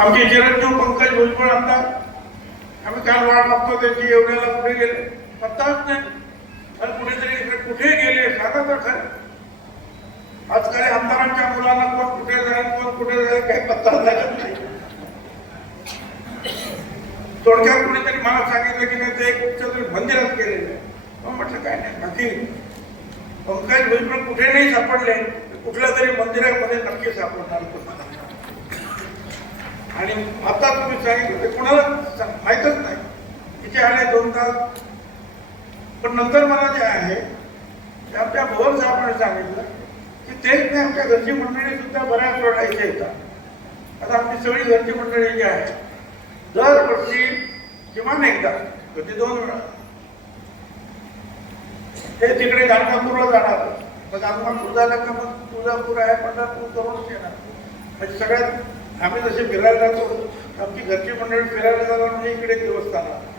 आमचे चिरंजीव पंकज भुजबळ आमदार आम्ही काल वाट बघतो त्यांची एवढ्याला कुठे गेले? पत्ताच नाही. आणि कुठेतरी इकडे कुठे गेले? सांगा तर खरं. आज काही आमदारांच्या मुलांना कोण कुठे जाईल कोण कुठे जाईल काही पत्ता लागत नाही. थोडक्यात कुणीतरी मला सांगितलं की नाही ते कुठच्या तरी मंदिरात गेलेलं आहे म्हटलं काय नाही बाकी पंकज भुजबळ कुठे नाही सापडले. कुठल्या तरी मंदिरामध्ये नक्की सापडणार तुम्हाला. आणि आता तुम्ही सांगितलं ते कोणाला माहीतच नाही. तिचे आले दोन तास. पण नंतर मला जे आहे ते आमच्या भवन साहेबांनी सांगितलं की तेच नाही आमच्या घरची मंडळी सुद्धा बऱ्याच वेळा इथे येतात. आता आमची सगळी घरची मंडळी जी आहे दरवर्षी किमान एकदा कधी दोन वेळा. ते तिकडे गाणगापूरला जाणार. मग आम्हाला तुझा का मग तुळजापूर आहे पंढरपूर करूनच येणार. म्हणजे सगळ्यात आम्ही जसे फिरायला जातो आमची घरची मंडळी फिरायला जाणार म्हणजे इकडे देवस्थानात